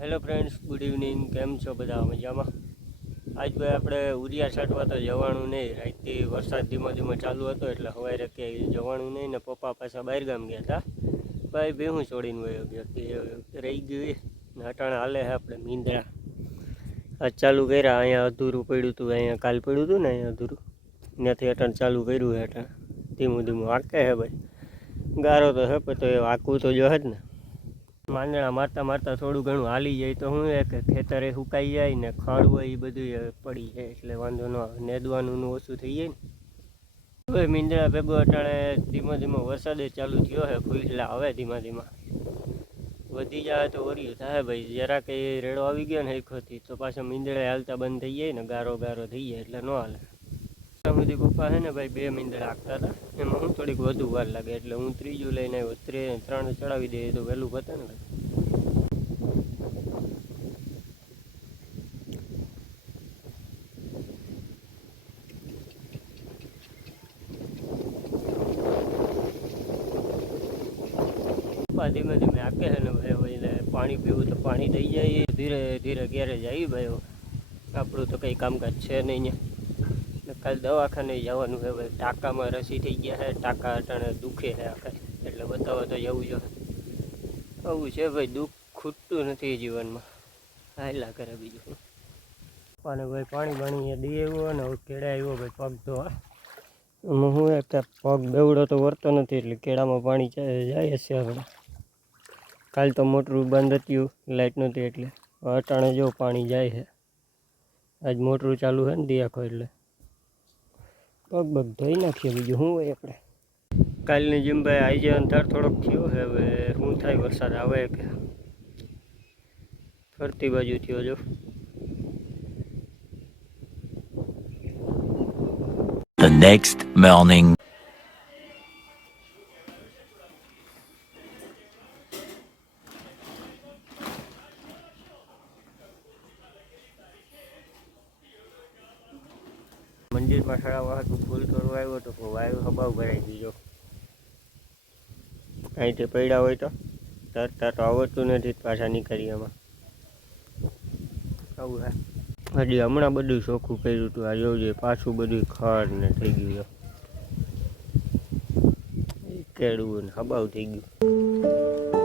Hello friends good evening કેમ છો બધા? મજામાં? આજ ભાઈ આપણે ઉરિયા છાંટવા તો જવાનું નહીં. રાતથી વરસાદ ધીમો ધીમો ચાલુ હતો એટલે હવાઈ રકે જવાનું નહીં ને પપ્પા પાછા બહાર ગામ ગયા હતા. ભાઈ ભેહું છોડીને વયો ગયો. રહી ગયું ને અટાણા હાલે છે આપણે મીંદરા. આજ ચાલુ કર્યા. અહીંયા અધૂરું પડ્યું હતું અહીંયા કાલ પડ્યું હતું ને અહીંયા અધૂરું. ત્યાંથી અટાણ ચાલુ કર્યું છે અટાણ. ધીમું ધીમું વાંકે છે ભાઈ. ગારો તો છે પણ તો એ વાંકવું તો જો જ ને. માંદણા મારતા મારતા થોડું ઘણું હાલી જાય તો શું એક ખેતરે સુકાઈ જાય ને ખડ હોય એ બધું પડી જાય એટલે વાંધો ન આવે. નેદવાનું ઓછું થઈ જાય ને. હવે મીંદડા ભેગો અટાણે ધીમો ધીમો વરસાદ ચાલુ થયો છે ખુલ્લા આવે ધીમા ધીમા. વધી જાય તો ઓરિયું થાય ભાઈ. જરા કંઈ રેડો આવી ગયો ને એકથી તો પાછા મીંદડા હાલતા બંધ થઈ જાય ને ગારો ગારો થઈ જાય એટલે ન હાલે. સુધી પપ્પા છે ને ભાઈ, બે મીંદડા રાખતા હતા. એમાં હું થોડીક વધુ વાર લાગે, એટલે હું ત્રીજું લઈને આવ્યો. ત્રે, ત્રણ ચડાવી દઈએ તો વહેલું પતે ને પપ્પા ધીમે ધીમે આપે છે ને ભાઈ એટલે પાણી પીવું તો પાણી દઈ જાય. ધીરે ધીરે ઘેરે જાય ભાઈ. આપણું તો કંઈ કામકાજ છે નહીં અહીંયા. કાલ દવાખાને જવાનું છે ભાઈ ટાંકામાં રસી થઈ ગયા છે, ટાંકા અટાણે દુખે છે આખા. એટલે બતાવો તો જવું જો. આવું છે ભાઈ, દુઃખ ખૂટતું નથી જીવનમાં. હાયલા કરે બીજું. અને ભાઈ પાણી બાણી દઈ આવ્યો ને હવે કેળા આવ્યો ભાઈ પગ ધોવા. હું એક પગ બેવડો તો વરતો નથી, એટલે કેળામાં પાણી જાય છે હવે. કાલ તો મોટરું બંધ હતું લાઇટ નહોતી એટલે. અટાણે જો પાણી જાય છે. આજ મોટરું ચાલુ છે ને દિયાખો એટલે. પગ બગ ધોઈ નાખીએ બીજું શું હોય આપણે? કાલની જેમ ભાઈ આજે અંધાર થોડોક થયો છે હવે શું થાય વરસાદ આવે કે? ફરતી બાજુ થયો જો. The next morning. મંદિરમાં સળાવવા હતું ફૂલ તોડવા આવ્યો તો વાયુ હબાવ ભરાઈ દીધો અહીંથી પડ્યા હોય તો તરતા તો આવડતું નથી પાછા નીકળી એમાં. આવું હા. હજી હમણાં બધું ચોખ્ખું કર્યું હતું આ જોજે, પાછું બધું ખડ ને થઈ ગયું કેળવું ને હબાવ થઈ ગયું.